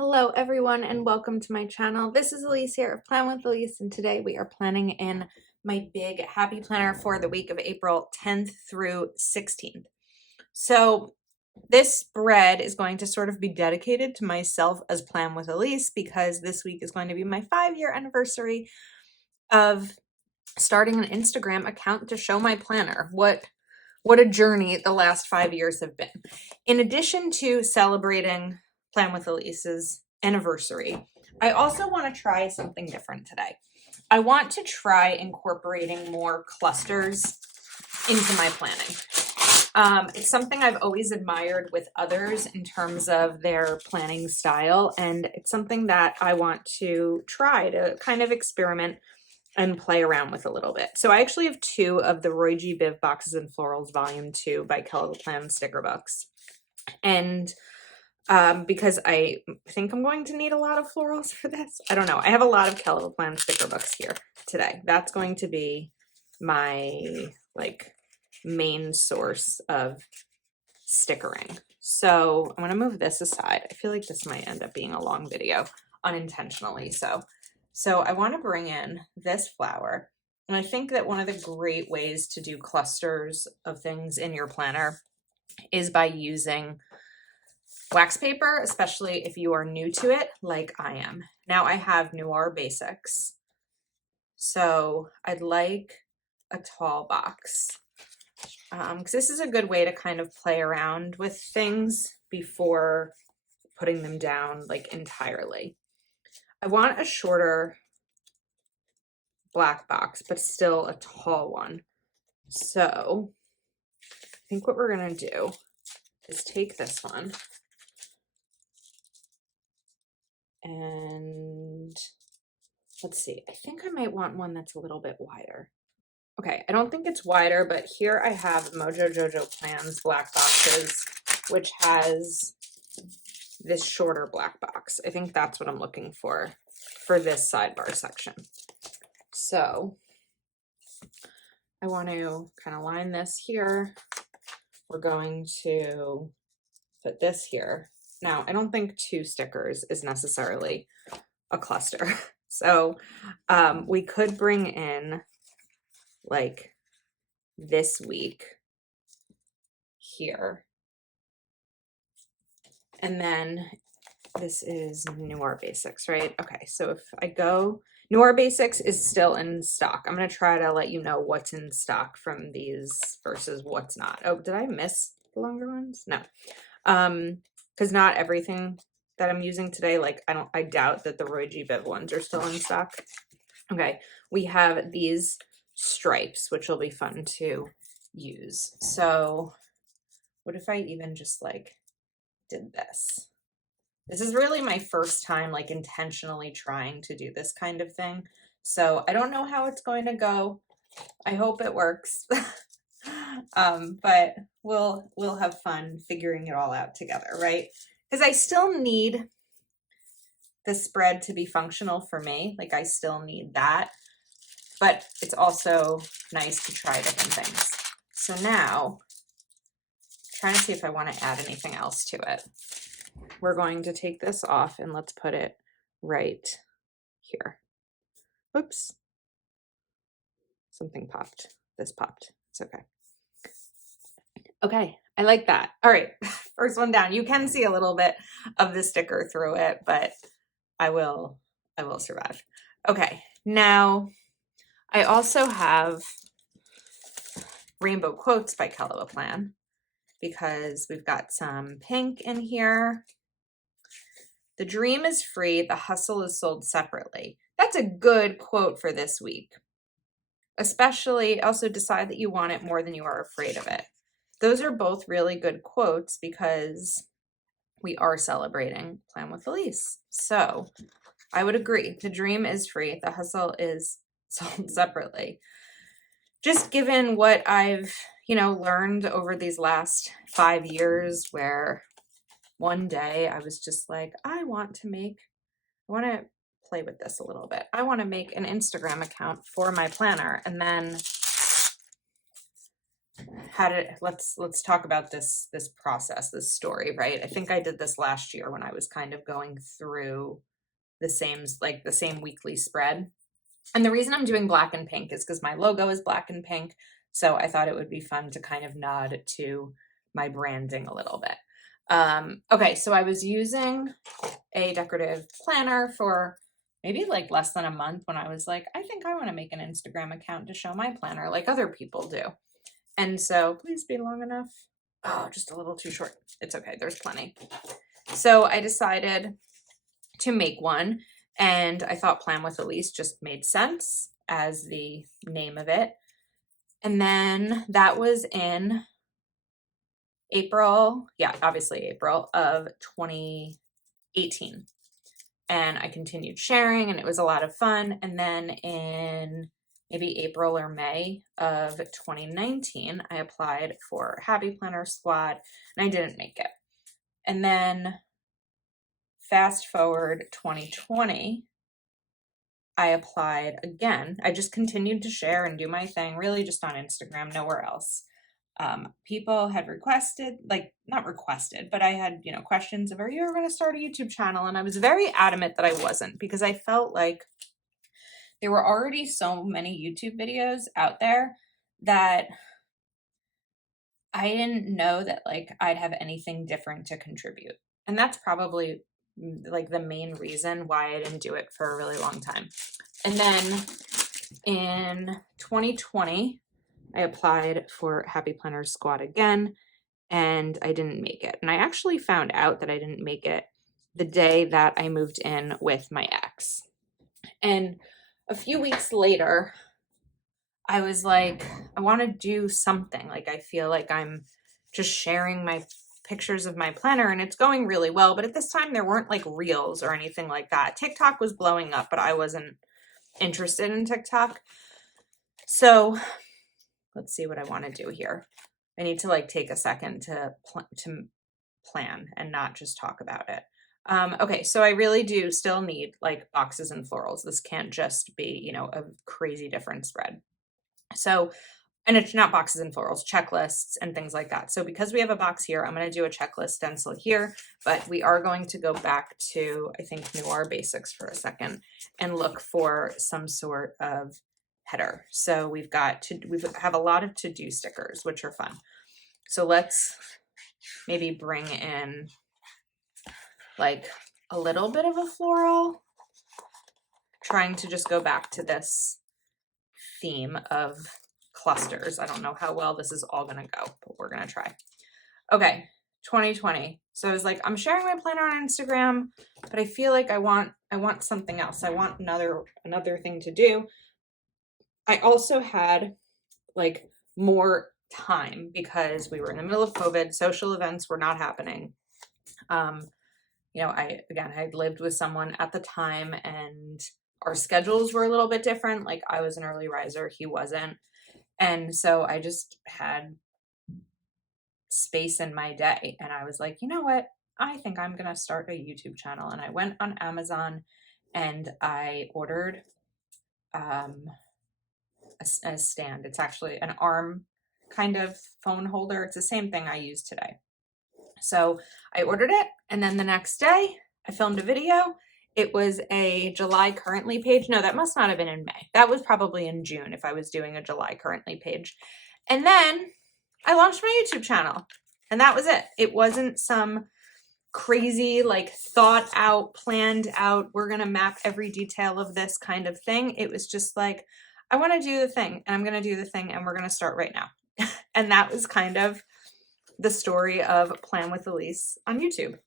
Hello everyone and welcome to my channel. This is Elise here of Plan with Elise, and today we are planning in my big happy planner for the week of April 10th through 16th. So this spread is going to sort of be dedicated to myself as Plan with Elise because this week is going to be my 5-year anniversary of starting an Instagram account to show my planner. What a journey the last 5 years have been. In addition to celebrating Plan with Elise's anniversary, I also want to try something different today. I want to try incorporating more clusters into my planning. It's something I've always admired with others in terms of their planning style, and it's something that I want to try to kind of experiment and play around with a little bit. So I actually have 2 of the Roy G. Biv Boxes and Florals Volume 2 by Kelly Plan sticker books. And because I think I'm going to need a lot of florals for this. I don't know. I have a lot of Kelly Plan sticker books here today. That's going to be my main source of stickering. So I'm going to move this aside. I feel like this might end up being a long video unintentionally. So I want to bring in this flower, and I think that one of the great ways to do clusters of things in your planner is by using wax paper, especially if you are new to it like I am. Now I have Noir Basics, so I'd like a tall box because this is a good way to kind of play around with things before putting them down entirely. I want a shorter black box, but still a tall one. So I think what we're going to do is take this one and let's see. I think I might want one that's a little bit wider. Okay, I don't think it's wider, but here I have Mojo Jojo Plans black boxes, which has this shorter black box. I think that's what I'm looking for this sidebar section. So I want to kind of line this here. We're going to put this here. Now, I don't think 2 stickers is necessarily a cluster. So we could bring in this week here. And then this is Noir Basics, right? Okay, so if I go, Noir Basics is still in stock. I'm going to try to let you know what's in stock from these versus what's not. Oh, did I miss the longer ones? No. Because not everything that I'm using today, I doubt that the Roy G. Biv ones are still in stock. Okay, we have these stripes, which will be fun to use. So what if I even just did this? This is really my first time intentionally trying to do this kind of thing. So I don't know how it's going to go. I hope it works. But we'll have fun figuring it all out together, right? Because I still need the spread to be functional for me. I still need that. But it's also nice to try different things. So now, I'm trying to see if I want to add anything else to it. We're going to take this off and let's put it right here. Oops. Something popped. This popped. It's okay. Okay, I like that. All right, first one down. You can see a little bit of the sticker through it, but I will survive. Okay, now I also have Rainbow Quotes by Kelly Plan because we've got some pink in here. The dream is free, the hustle is sold separately. That's a good quote for this week. Especially, also decide that you want it more than you are afraid of it. Those are both really good quotes because we are celebrating Plan with Elise. So I would agree. The dream is free, the hustle is sold separately. Just given what I've, learned over these last 5 years, where one day I was just like, I want to play with this a little bit. I want to make an Instagram account for my planner. And then let's talk about this process, this story, right? I think I did this last year when I was kind of going through the same weekly spread. And the reason I'm doing black and pink is because my logo is black and pink. So I thought it would be fun to kind of nod to my branding a little bit. Okay, so I was using a decorative planner for maybe like less than a month when I was like, I think I want to make an Instagram account to show my planner like other people do. And so please be long enough. Oh, just a little too short. It's okay. There's plenty. So I decided to make one, and I thought Plan with Elise just made sense as the name of it. And then that was in April. Yeah, obviously April of 2018. And I continued sharing, and it was a lot of fun. And then in maybe April or May of 2019, I applied for Happy Planner Squad, and I didn't make it. And then fast forward 2020, I applied again. I just continued to share and do my thing, really just on Instagram, nowhere else. People had requested, like not requested, but I had, questions of, are you ever going to start a YouTube channel? And I was very adamant that I wasn't, because I felt like there were already so many YouTube videos out there that I didn't know that like I'd have anything different to contribute. And that's probably like the main reason why I didn't do it for a really long time. And then in 2020, I applied for Happy Planner Squad again, and I didn't make it. And I actually found out that I didn't make it the day that I moved in with my ex. And a few weeks later, I was like, I want to do something. Like, I feel like I'm just sharing my pictures of my planner and it's going really well. But at this time, there weren't like reels or anything like that. TikTok was blowing up, but I wasn't interested in TikTok. So let's see what I want to do here. I need to like take a second to plan and not just talk about it. Okay, so I really do still need like boxes and florals. This can't just be, a crazy different spread. So, and it's not boxes and florals, checklists and things like that. So because we have a box here, I'm going to do a checklist stencil here, but we are going to go back to, I think, Noir Basics for a second and look for some sort of header. So we have a lot of to-do stickers, which are fun. So let's maybe bring in like a little bit of a floral, trying to just go back to this theme of clusters. I don't know how well this is all going to go, but we're going to try. Okay, 2020. So I was like, I'm sharing my planner on Instagram, but I feel like I want something else. I want another thing to do. I also had like more time because we were in the middle of COVID. Social events were not happening. I had lived with someone at the time and our schedules were a little bit different. Like I was an early riser, he wasn't. And so I just had space in my day. And I was like, you know what? I think I'm going to start a YouTube channel. And I went on Amazon and I ordered a stand. It's actually an arm kind of phone holder. It's the same thing I use today. So I ordered it. And then the next day I filmed a video. It was a July currently page. No, that must not have been in May. That was probably in June if I was doing a July currently page. And then I launched my YouTube channel and that was it. It wasn't some crazy, like thought out, planned out, we're going to map every detail of this kind of thing. It was just like, I want to do the thing and I'm going to do the thing and we're going to start right now. And that was kind of the story of Plan with Elise on YouTube.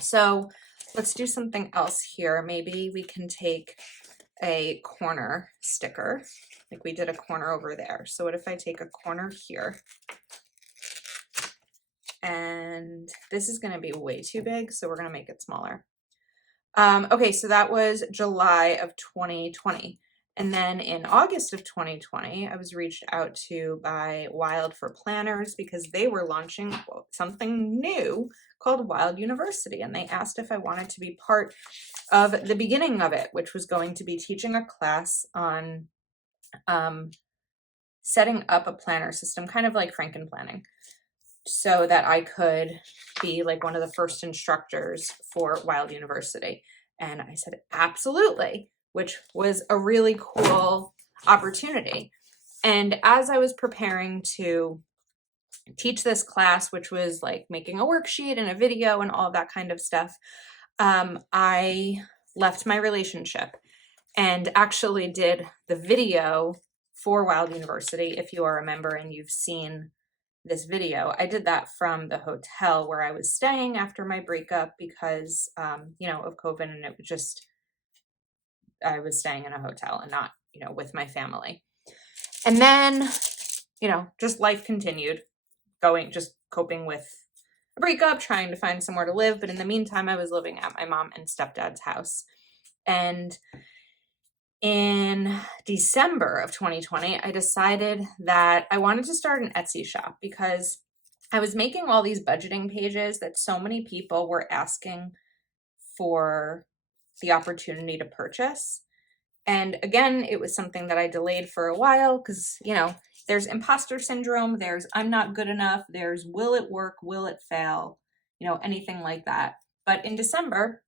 So let's do something else here. Maybe we can take a corner sticker, like we did a corner over there. So what if I take a corner here? And this is going to be way too big, so we're going to make it smaller. Okay, so that was July of 2020. And then in August of 2020, I was reached out to by Wild for Planners because they were launching something new called Wild University. And they asked if I wanted to be part of the beginning of it, which was going to be teaching a class on setting up a planner system, kind of like Franken planning, so that I could be like one of the first instructors for Wild University. And I said, absolutely, which was a really cool opportunity. And as I was preparing to teach this class, which was like making a worksheet and a video and all of that kind of stuff, I left my relationship and actually did the video for Wild University. If you are a member and you've seen this video, I did that from the hotel where I was staying after my breakup because, of COVID, and it was just, I was staying in a hotel and not, with my family. And then, just life continued, just coping with a breakup, trying to find somewhere to live. But in the meantime, I was living at my mom and stepdad's house. And in December of 2020, I decided that I wanted to start an Etsy shop because I was making all these budgeting pages that so many people were asking for the opportunity to purchase. And again, it was something that I delayed for a while because, there's imposter syndrome, there's I'm not good enough, there's will it work, will it fail, anything like that. But in December,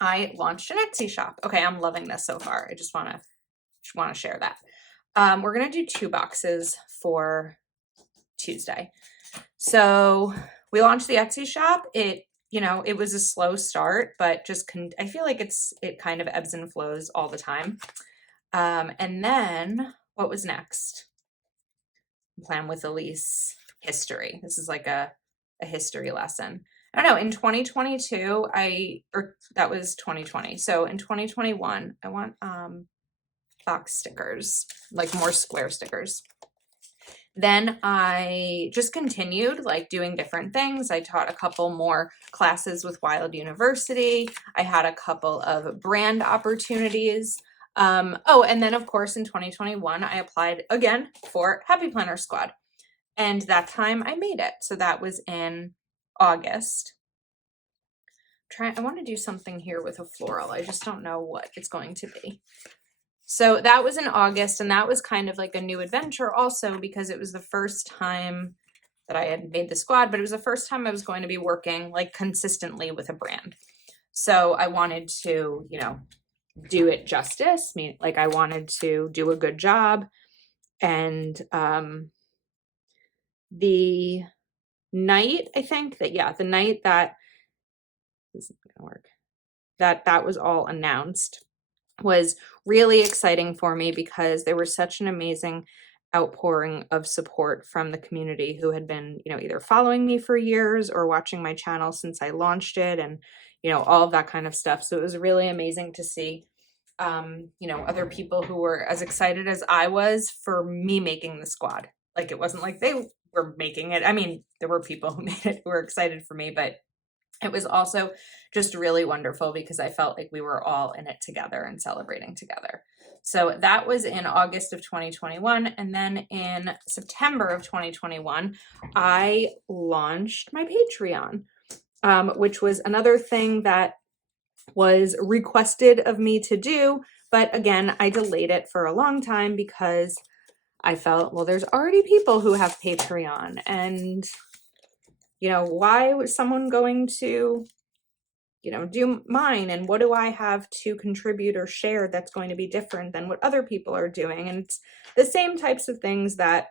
I launched an Etsy shop. Okay, I'm loving this so far. I just want to share that. We're going to do 2 boxes for Tuesday. So we launched the Etsy shop. It was a slow start, but I feel like it kind of ebbs and flows all the time. And then what was next? Plan with Elise history. This is like a history lesson. I don't know, in 2022, that was 2020. So in 2021, I want box stickers, like more square stickers. Then I just continued like doing different things. I taught a couple more classes with Wild University. I had a couple of brand opportunities. And then of course in 2021, I applied again for Happy Planner Squad. And that time I made it. So that was in August. I want to do something here with a floral. I just don't know what it's going to be. So that was in August, and that was kind of like a new adventure also because it was the first time that I had made the squad, but it was the first time I was going to be working like consistently with a brand. So I wanted to, do it justice. I wanted to do a good job. And the night, I think the night that this isn't gonna work, that was all announced was really exciting for me because there was such an amazing outpouring of support from the community who had been, either following me for years or watching my channel since I launched it and, all of that kind of stuff. So it was really amazing to see, other people who were as excited as I was for me making the squad. Like it wasn't like they were making it. I mean, there were people who made it who were excited for me, but it was also just really wonderful because I felt like we were all in it together and celebrating together. So that was in August of 2021. And then in September of 2021, I launched my Patreon, which was another thing that was requested of me to do. But again, I delayed it for a long time because I felt, well, there's already people who have Patreon and why was someone going to, do mine? And what do I have to contribute or share that's going to be different than what other people are doing? And it's the same types of things that,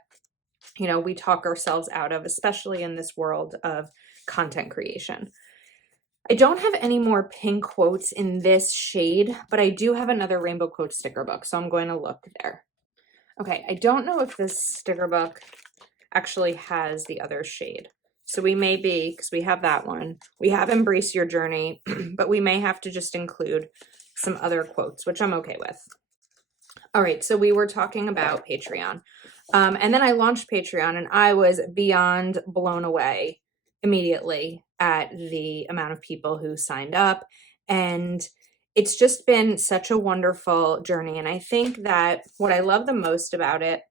we talk ourselves out of, especially in this world of content creation. I don't have any more pink quotes in this shade, but I do have another rainbow quote sticker book. So I'm going to look there. Okay. I don't know if this sticker book actually has the other shade. So we may be, because we have that one, we have Embrace Your Journey, but we may have to just include some other quotes, which I'm okay with. All right, so we were talking about Patreon. And then I launched Patreon and I was beyond blown away immediately at the amount of people who signed up. And it's just been such a wonderful journey. And I think that what I love the most about it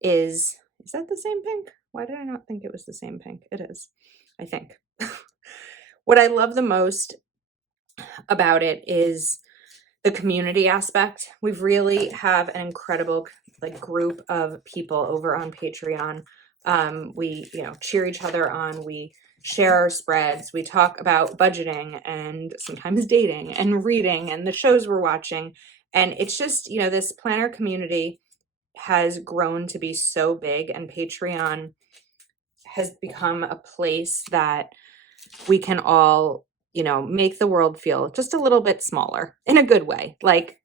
is that the same pink? Why did I not think it was the same pink? It is, I think. What I love the most about it is the community aspect. We really have an incredible like group of people over on Patreon. We, cheer each other on. We share our spreads. We talk about budgeting and sometimes dating and reading and the shows we're watching. And it's just, this planner community has grown to be so big, and Patreon has become a place that we can all, make the world feel just a little bit smaller in a good way. Like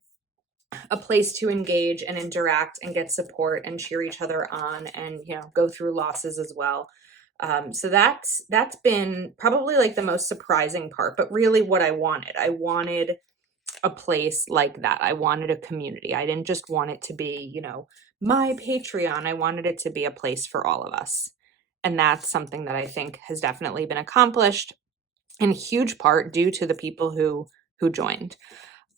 a place to engage and interact and get support and cheer each other on and, go through losses as well. So that's been probably like the most surprising part, but really what I wanted a place like that. I wanted a community. I didn't just want it to be, my Patreon. I wanted it to be a place for all of us. And that's something that I think has definitely been accomplished in huge part due to the people who joined.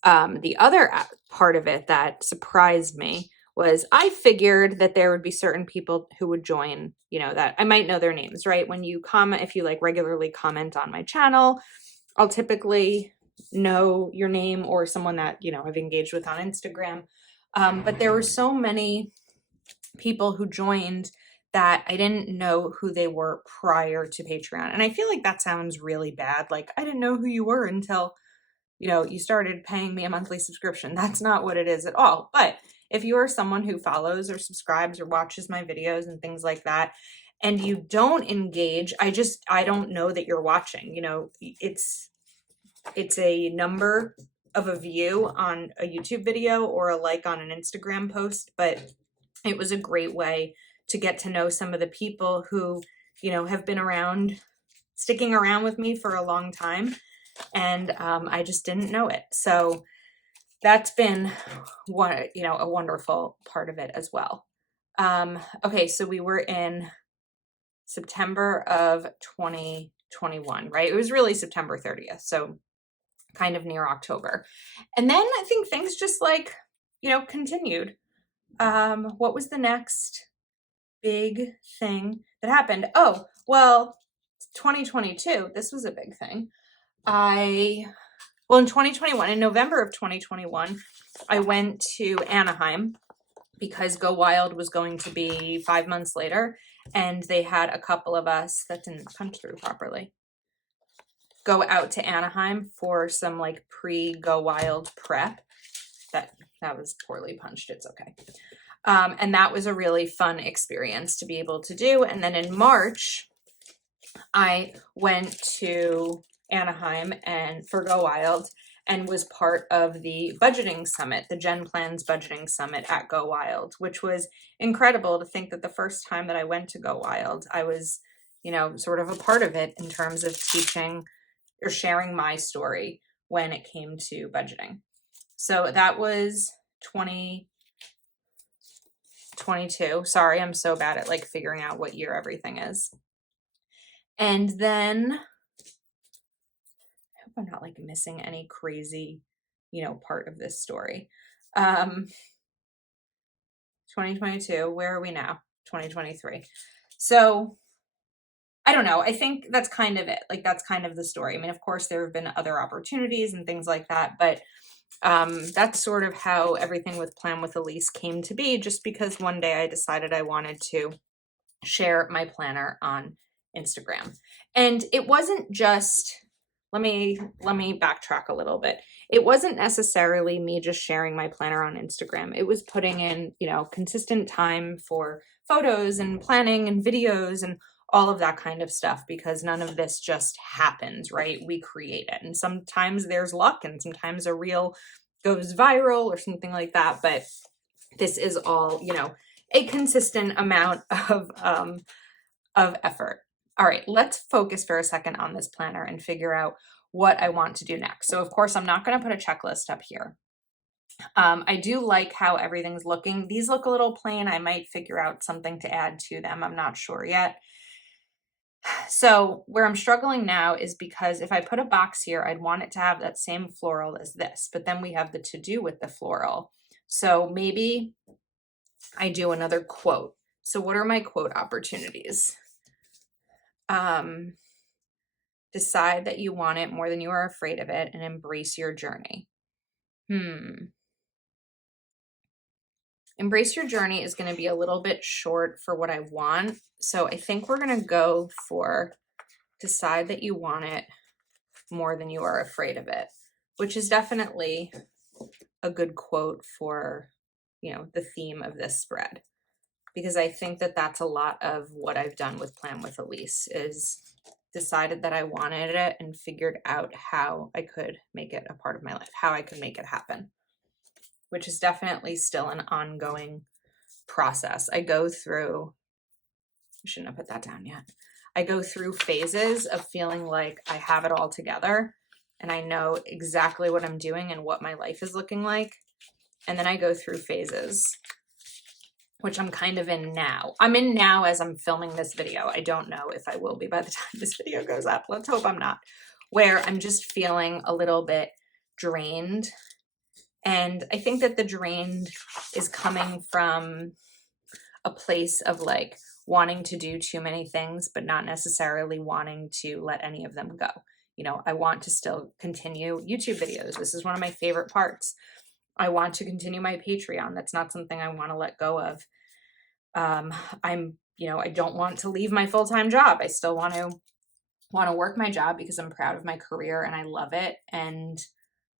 The other part of it that surprised me was I figured that there would be certain people who would join, that I might know their names, right? When you comment, if you like regularly comment on my channel, I'll typically know your name or someone that, I've engaged with on Instagram. But there were so many people who joined that I didn't know who they were prior to Patreon. And I feel like that sounds really bad. Like, I didn't know who you were until, you started paying me a monthly subscription. That's not what it is at all. But if you are someone who follows or subscribes or watches my videos and things like that, and you don't engage, I don't know that you're watching. It's a number of a view on a YouTube video or a like on an Instagram post, but it was a great way to get to know some of the people who, have been around, sticking around with me for a long time. And I just didn't know it. So that's been a wonderful part of it as well. Okay, so we were in September of 2021, right? It was really September 30th. So kind of near October. And then I think things just continued. What was the next big thing that happened? Oh, well, 2022, this was a big thing. In 2021, in November of 2021, I went to Anaheim because Go Wild was going to be 5 months later. And they had a couple of us that didn't punch through properly go out to Anaheim for some pre-Go Wild prep. That was poorly punched. It's okay. And that was a really fun experience to be able to do. And then in March, I went to Anaheim and for Go Wild and was part of the budgeting summit, the Gen Plans budgeting summit at Go Wild, which was incredible to think that the first time that I went to Go Wild, I was, sort of a part of it in terms of teaching or sharing my story when it came to budgeting. So that was 2022. Sorry, I'm so bad at figuring out what year everything is. And then I hope I'm not missing any crazy, part of this story. 2022, where are we now? 2023. So I don't know. I think that's kind of it. That's kind of the story. I mean, of course, there have been other opportunities and things like that, but that's sort of how everything with Plan with Elise came to be, just because one day I decided I wanted to share my planner on Instagram. And it wasn't just, let me backtrack a little bit. It wasn't necessarily me just sharing my planner on Instagram. It was putting in, consistent time for photos and planning and videos and all of that kind of stuff, because none of this just happens, right? We create it. And sometimes there's luck and sometimes a reel goes viral or something like that. But this is all, a consistent amount of effort. All right, let's focus for a second on this planner and figure out what I want to do next. So of course, I'm not going to put a checklist up here. I do like how everything's looking. These look a little plain. I might figure out something to add to them. I'm not sure yet. So where I'm struggling now is because if I put a box here, I'd want it to have that same floral as this, but then we have the to-do with the floral. So maybe I do another quote. So what are my quote opportunities? Decide that you want it more than you are afraid of it and embrace your journey. Embrace your journey is going to be a little bit short for what I want. So I think we're going to go for decide that you want it more than you are afraid of it, which is definitely a good quote for, you know, the theme of this spread, because I think that that's a lot of what I've done with Plan with Elise is decided that I wanted it and figured out how I could make it a part of my life, how I could make it happen, which is definitely still an ongoing process. I shouldn't have put that down yet. I go through phases of feeling like I have it all together and I know exactly what I'm doing and what my life is looking like. And then I go through phases, which I'm kind of in now. I'm in now as I'm filming this video. I don't know if I will be by the time this video goes up. Let's hope I'm not. Where I'm just feeling a little bit drained. And I think that the drained is coming from a place of like wanting to do too many things, but not necessarily wanting to let any of them go. You know, I want to still continue YouTube videos. This is one of my favorite parts. I want to continue my Patreon. That's not something I want to let go of. I don't want to leave my full-time job. I still want to work my job because I'm proud of my career and I love it. And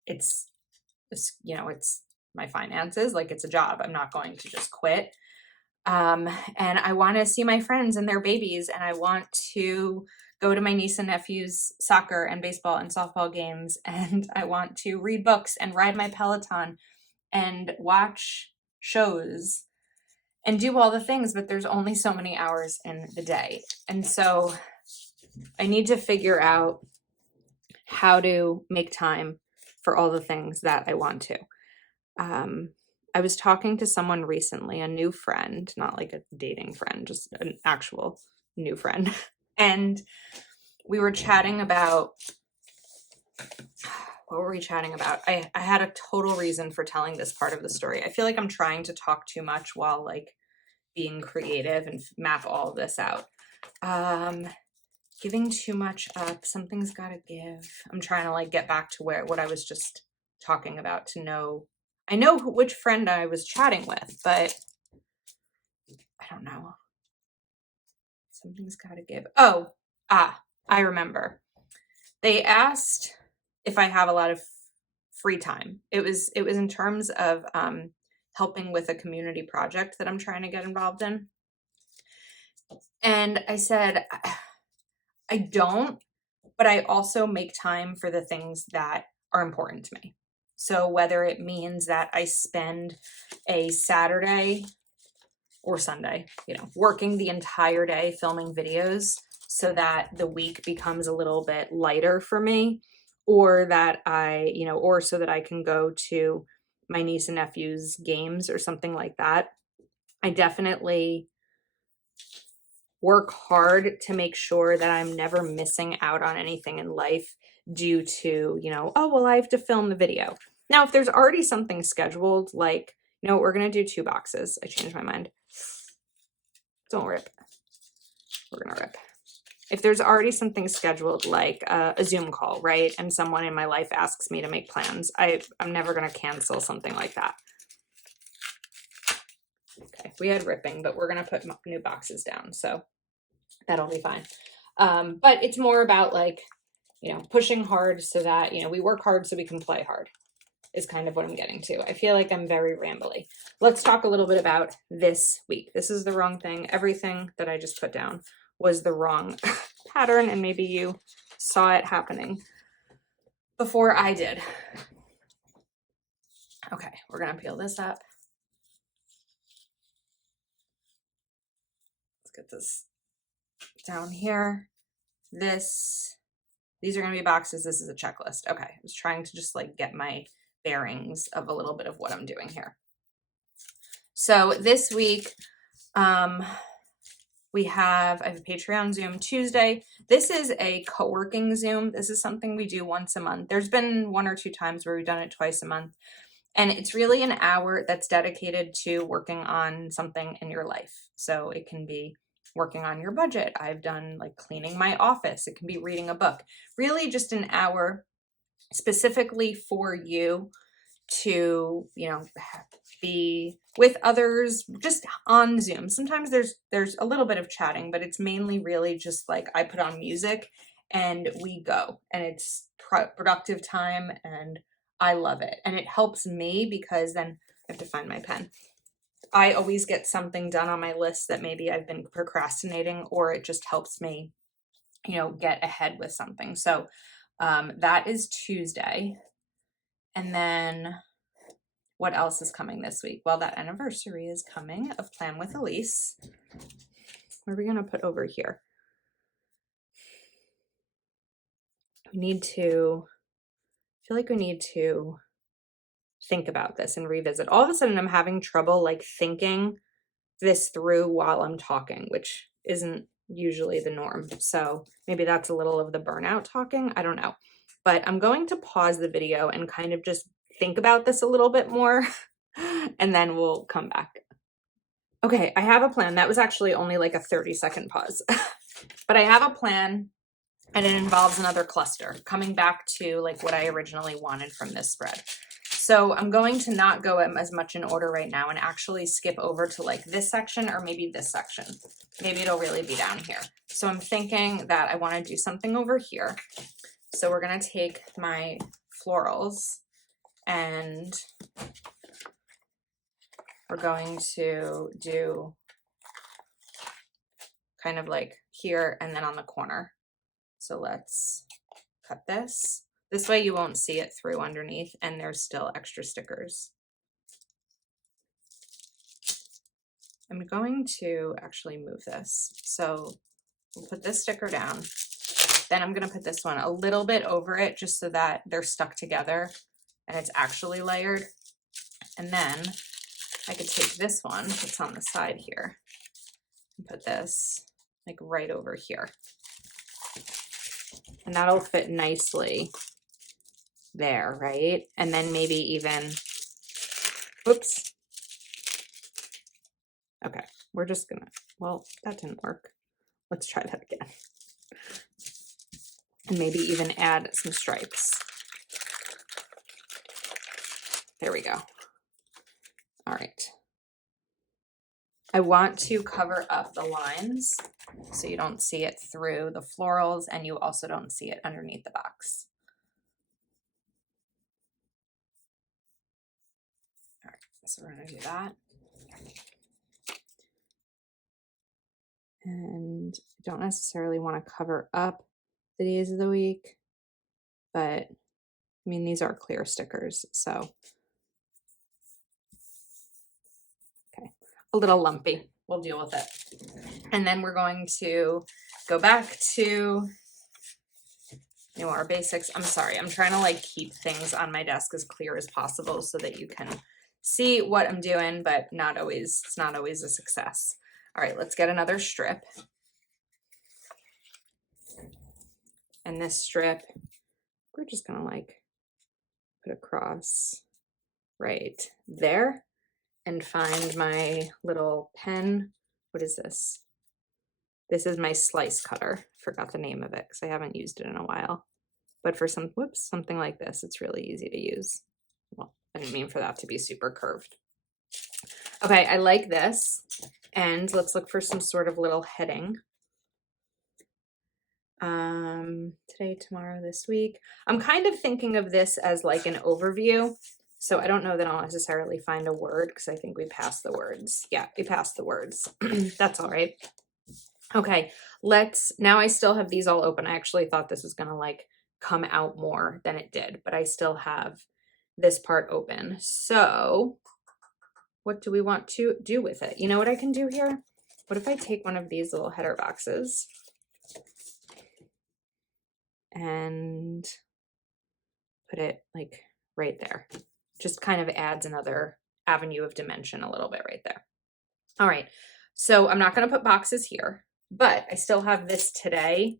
it's my finances, like it's a job. I'm not going to just quit. And I want to see my friends and their babies, and I want to go to my niece and nephew's soccer and baseball and softball games, and I want to read books and ride my Peloton and watch shows and do all the things, but there's only so many hours in the day. And so I need to figure out how to make time for all the things that I want to. I was talking to someone recently, a new friend, not like a dating friend, just an actual new friend. And we were chatting about, what were we chatting about? I had a total reason for telling this part of the story. I feel like I'm trying to talk too much while like being creative and map all of this out. Giving too much up, something's gotta give. I'm trying to like get back to what I was just talking about to know. I know which friend I was chatting with, but I don't know. Something's got to give. I remember. They asked if I have a lot of free time. It was in terms of helping with a community project that I'm trying to get involved in. And I said, I don't, but I also make time for the things that are important to me. So whether it means that I spend a Saturday or Sunday, working the entire day filming videos so that the week becomes a little bit lighter for me, or that or so that I can go to my niece and nephew's games or something like that. I definitely work hard to make sure that I'm never missing out on anything in life due to, I have to film the video. Now, if there's already something scheduled, like, we're going to do 2 boxes. I changed my mind. Don't rip. We're going to rip. If there's already something scheduled, like a Zoom call, right? And someone in my life asks me to make plans, I'm never going to cancel something like that. Okay, we had ripping, but we're going to put new boxes down. So that'll be fine. But it's more about like, pushing hard so that, we work hard so we can play hard is kind of what I'm getting to. I feel like I'm very rambly. Let's talk a little bit about this week. This is the wrong thing. Everything that I just put down was the wrong pattern, and maybe you saw it happening before I did. Okay, we're going to peel this up. Let's get this down here. These are going to be boxes. This is a checklist. Okay, I was trying to just like get my bearings of a little bit of what I'm doing here. So this week, I have a Patreon Zoom Tuesday. This is a co-working Zoom. This is something we do once a month. There's been 1 or 2 times where we've done it twice a month. And it's really an hour that's dedicated to working on something in your life. So it can be working on your budget. I've done like cleaning my office. It can be reading a book. Really just an hour specifically for you to, be with others just on Zoom. Sometimes there's a little bit of chatting, but it's mainly really just like I put on music and we go, and it's productive time, and I love it. And it helps me because then I have to find my pen. I always get something done on my list that maybe I've been procrastinating, or it just helps me, you know, get ahead with something. So that is Tuesday. And then what else is coming this week? Well, that anniversary is coming of Plan with Elise. What are we going to put over here? We need to, I feel like we need to think about this and revisit. All of a sudden, I'm having trouble like thinking this through while I'm talking, which isn't usually the norm. So maybe that's a little of the burnout talking. I don't know. But I'm going to pause the video and kind of just think about this a little bit more, and then we'll come back. Okay, I have a plan. That was actually only like a 30-second pause. But I have a plan, and it involves another cluster, coming back to like what I originally wanted from this spread. So I'm going to not go as much in order right now and actually skip over to like this section, or maybe this section. Maybe it'll really be down here. So I'm thinking that I want to do something over here. So we're going to take my florals and we're going to do kind of like here and then on the corner. So let's cut this. This way you won't see it through underneath, and there's still extra stickers. I'm going to actually move this. So we'll put this sticker down. Then I'm going to put this one a little bit over it just so that they're stuck together and it's actually layered. And then I could take this one that's on the side here and put this like right over here. And that'll fit nicely there, right? And then maybe even, whoops. Okay, we're just gonna, well, that didn't work. Let's try that again. And maybe even add some stripes. There we go. All right. I want to cover up the lines so you don't see it through the florals, and you also don't see it underneath the box. All right, so we're gonna do that. And I don't necessarily want to cover up the days of the week, but I mean, these are clear stickers, so. Okay, a little lumpy, we'll deal with it. And then we're going to go back to, you know, our basics. I'm sorry, I'm trying to like keep things on my desk as clear as possible so that you can see what I'm doing, but not always, it's not always a success. All right, let's get another strip. And this strip, we're just gonna like put across right there and find my little pen. What is this? This is my slice cutter. Forgot the name of it because I haven't used it in a while. But for some, whoops, something like this, it's really easy to use. Well, I didn't mean for that to be super curved. Okay, I like this. And let's look for some sort of little heading. Today, tomorrow, this week. I'm kind of thinking of this as like an overview. So I don't know that I'll necessarily find a word because I think we passed the words. Yeah, we passed the words. That's all right. Okay, now I still have these all open. I actually thought this was gonna like come out more than it did, but I still have this part open. So what do we want to do with it? You know what I can do here? What if I take one of these little header boxes and put it like right there? Just kind of adds another avenue of dimension a little bit right there. All right, so I'm not gonna put boxes here, but I still have this today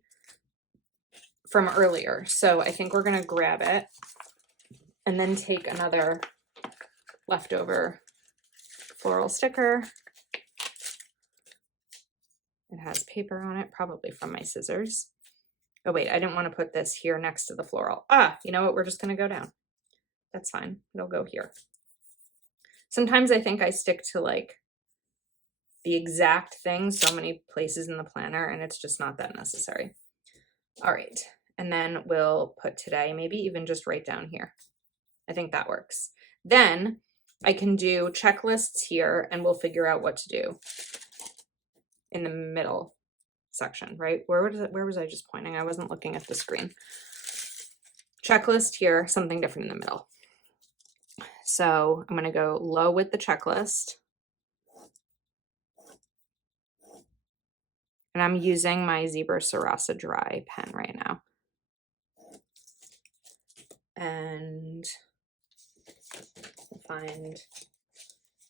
from earlier. So I think we're gonna grab it and then take another leftover floral sticker. It has paper on it, probably from my scissors. Oh wait, I didn't want to put this here next to the floral. Ah, you know what? We're just gonna go down. That's fine, it'll go here. Sometimes I think I stick to like the exact thing so many places in the planner, and it's just not that necessary. All right, and then we'll put today, maybe even just right down here. I think that works. Then I can do checklists here, and we'll figure out what to do in the middle section, right? Where was I just pointing? I wasn't looking at the screen. Checklist here, something different in the middle. So I'm going to go low with the checklist. And I'm using my Zebra Sarasa Dry pen right now. And find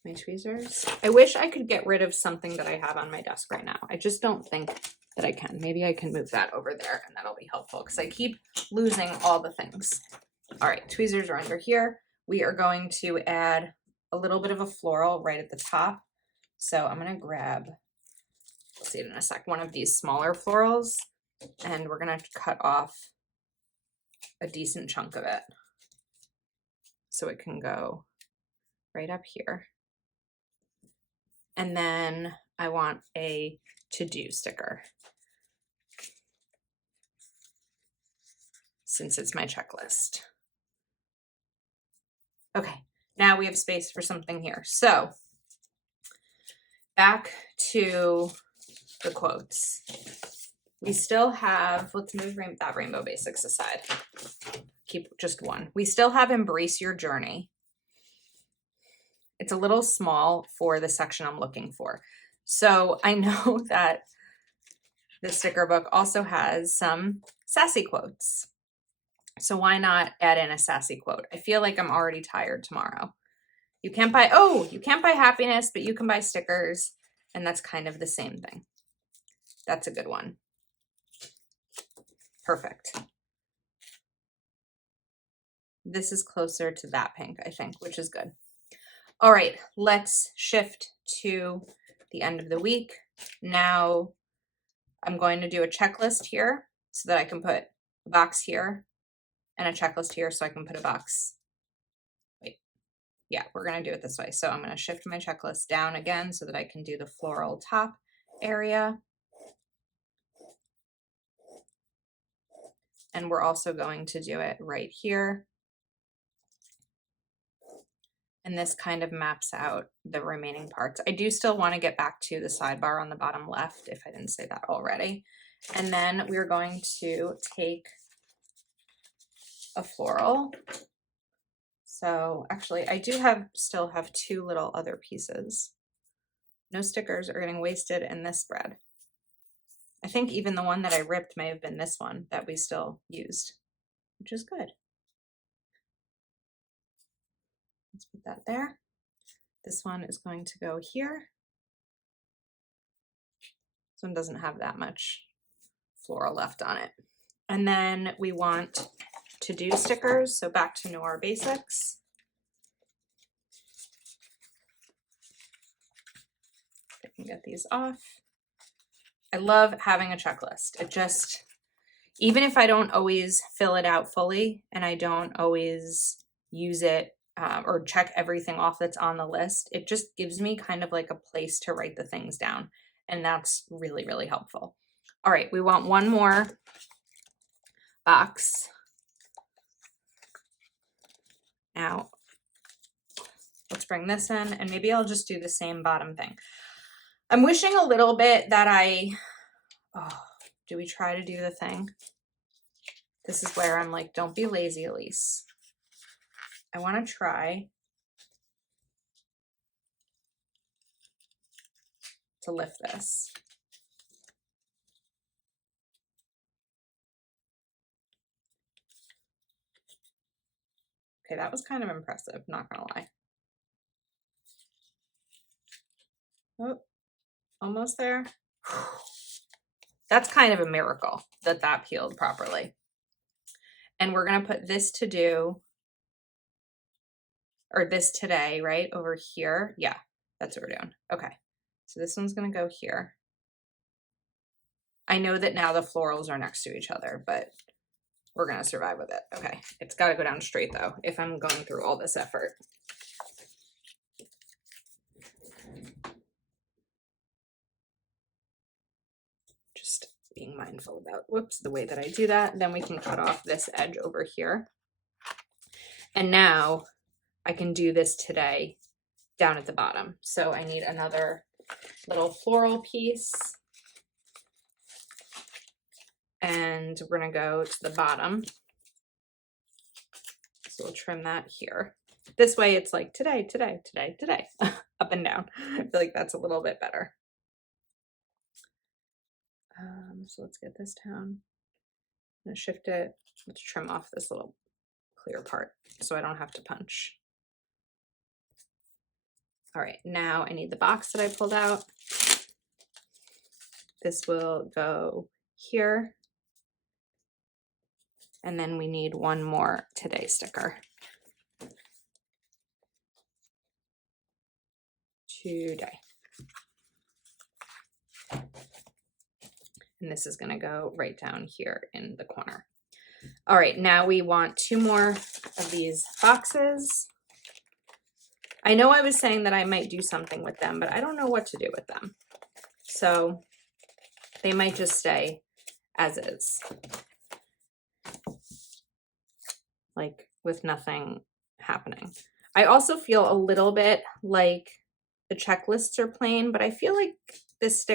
my tweezers. I wish I could get rid of something that I have on my desk right now. I just don't think that I can. Maybe I can move that over there and that'll be helpful because I keep losing all the things. All right, tweezers are under here. We are going to add a little bit of a floral right at the top. So I'm going to grab, we'll see it in a sec, one of these smaller florals, and we're going to cut off a decent chunk of it so it can go right up here. And then I want a to-do sticker since it's my checklist. Okay, now we have space for something here. So back to the quotes. We still have, let's move that Rainbow Basics aside. Keep just one. We still have Embrace Your Journey. It's a little small for the section I'm looking for. So I know that the sticker book also has some sassy quotes. So why not add in a sassy quote? I feel like I'm already tired tomorrow. You can't buy happiness, but you can buy stickers. And that's kind of the same thing. That's a good one. Perfect. This is closer to that pink, I think, which is good. All right, let's shift to the end of the week. Now I'm going to do a checklist here so that I can put a box here and a checklist here so I can put a box. Wait, yeah, we're going to do it this way. So I'm going to shift my checklist down again so that I can do the floral top area. And we're also going to do it right here. And this kind of maps out the remaining parts. I do still want to get back to the sidebar on the bottom left, if I didn't say that already. And then we're going to take a floral. So actually, I do still have two little other pieces. No stickers are getting wasted in this spread. I think even the one that I ripped may have been this one that we still used, which is good. Let's put that there. This one is going to go here. This one doesn't have that much floral left on it. And then we want to-do stickers. So back to Noir Basics. I can get these off. I love having a checklist. It just, even if I don't always fill it out fully and I don't always use it or check everything off that's on the list, it just gives me kind of like a place to write the things down. And that's really, really helpful. All right, we want one more box. Now, let's bring this in and maybe I'll just do the same bottom thing. I'm wishing a little bit that do we try to do the thing? This is where I'm like, don't be lazy, Elise. I want to try to lift this. Okay, that was kind of impressive, not gonna lie. Oh, almost there. That's kind of a miracle that that peeled properly. And we're gonna put this to do, or this today, right, over here. Yeah, that's what we're doing. Okay, so this one's gonna go here. I know that now the florals are next to each other, but we're gonna survive with it. Okay, it's gotta go down straight though, if I'm going through all this effort. being mindful about, whoops, the way that I do that. Then we can cut off this edge over here. And now I can do this today down at the bottom. So I need another little floral piece. And we're gonna go to the bottom. So we'll trim that here. This way it's like today, today, today, today, up and down. I feel like that's a little bit better. So let's get this down. I'm gonna shift it. Let's trim off this little clear part so I don't have to punch. All right, now I need the box that I pulled out. This will go here. And then we need one more today sticker. Today. And this is going to go right down here in the corner. All right, now we want 2 more of these boxes. I know I was saying that I might do something with them, but I don't know what to do with them. So they might just stay as is, like with nothing happening. I also feel a little bit like the checklists are plain, but I feel like this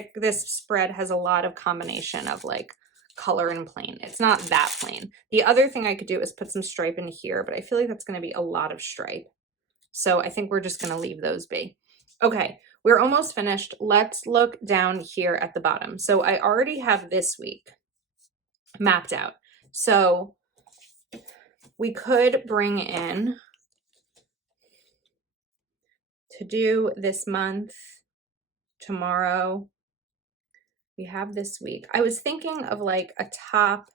spread has a lot of combination of like color and plain. It's not that plain. The other thing I could do is put some stripe in here, but I feel like that's going to be a lot of stripe. So I think we're just going to leave those be. Okay, we're almost finished. Let's look down here at the bottom. So I already have this week mapped out. So we could bring in to do this month, tomorrow. We have this week. I was thinking of like a top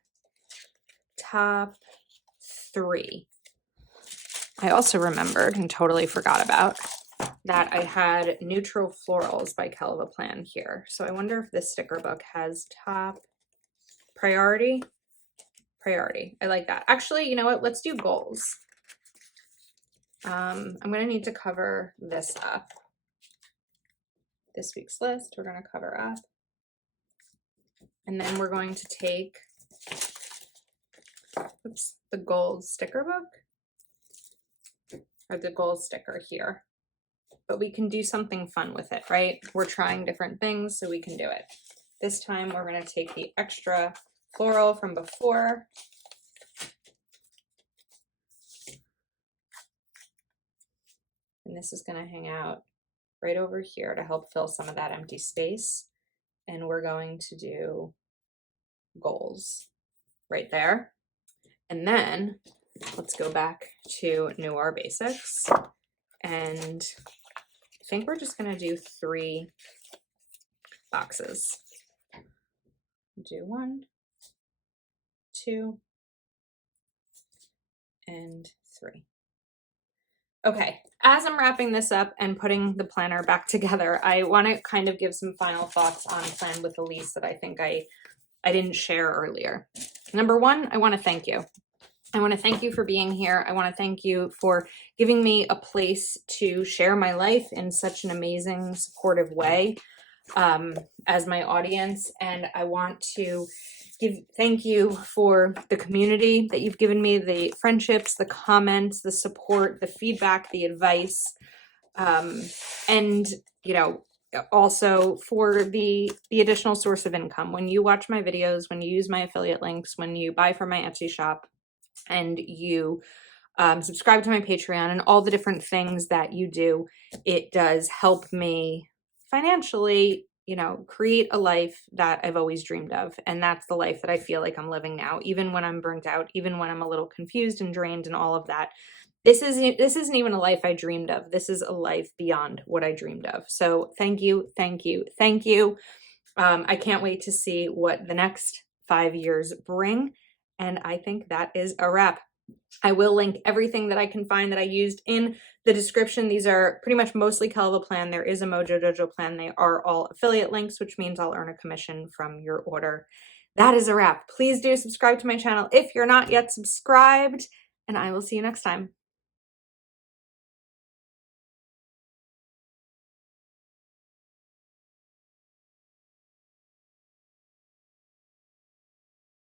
3. I also remembered and totally forgot about that I had Neutral Florals by Kelva Plan here. So I wonder if this sticker book has top priority. Priority. I like that. Actually, you know what? Let's do goals. I'm going to need to cover this up. This week's list, we're going to cover up. And then we're going to take, oops, the gold sticker book. Or the gold sticker here. But we can do something fun with it, right? We're trying different things, so we can do it. This time we're going to take the extra floral from before. And this is going to hang out right over here to help fill some of that empty space. And we're going to do goals right there. And then let's go back to New Our Basics. And I think we're just going to do 3 boxes. Do 1, 2, and 3. Okay, as I'm wrapping this up and putting the planner back together, I want to kind of give some final thoughts on Plan with Elise that I think I didn't share earlier. Number 1, I want to thank you. I want to thank you for being here. I want to thank you for giving me a place to share my life in such an amazing, supportive way as my audience. And I want to thank you for the community that you've given me, the friendships, the comments, the support, the feedback, the advice, and, you know, also for the additional source of income. When you watch my videos, when you use my affiliate links, when you buy from my Etsy shop, and you subscribe to my Patreon and all the different things that you do, it does help me financially, you know, create a life that I've always dreamed of. And that's the life that I feel like I'm living now, even when I'm burnt out, even when I'm a little confused and drained and all of that. This isn't even a life I dreamed of. This is a life beyond what I dreamed of. So thank you, thank you, thank you. I can't wait to see what the next 5 years bring. And I think that is a wrap. I will link everything that I can find that I used in the description. These are pretty much mostly Kelva Plan. There is a Mojo Dojo plan. They are all affiliate links, which means I'll earn a commission from your order. That is a wrap. Please do subscribe to my channel if you're not yet subscribed, and I will see you next time.